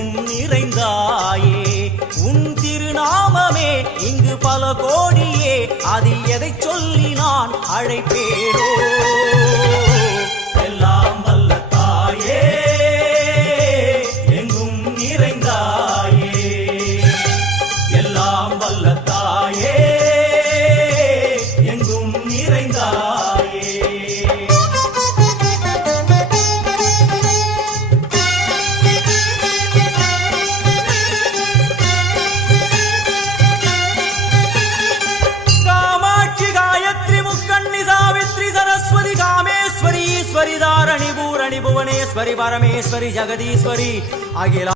எங்கும் நிறைந்தாயே உன் திருநாமமே இங்கு பல கோடியே அதில் எதை சொல்லி நான் அழைப்பேனோ எல்லாம் வல்ல தாயே எங்கும் நிறைந்தாயே எல்லாம் வல்ல தாயே எங்கும் நிறைந்தாயே कामेश्वरी ईश्वरी दारणी भूरणी भुवनेश्वरी परमेश्वरी जगदीश्वरी अखिला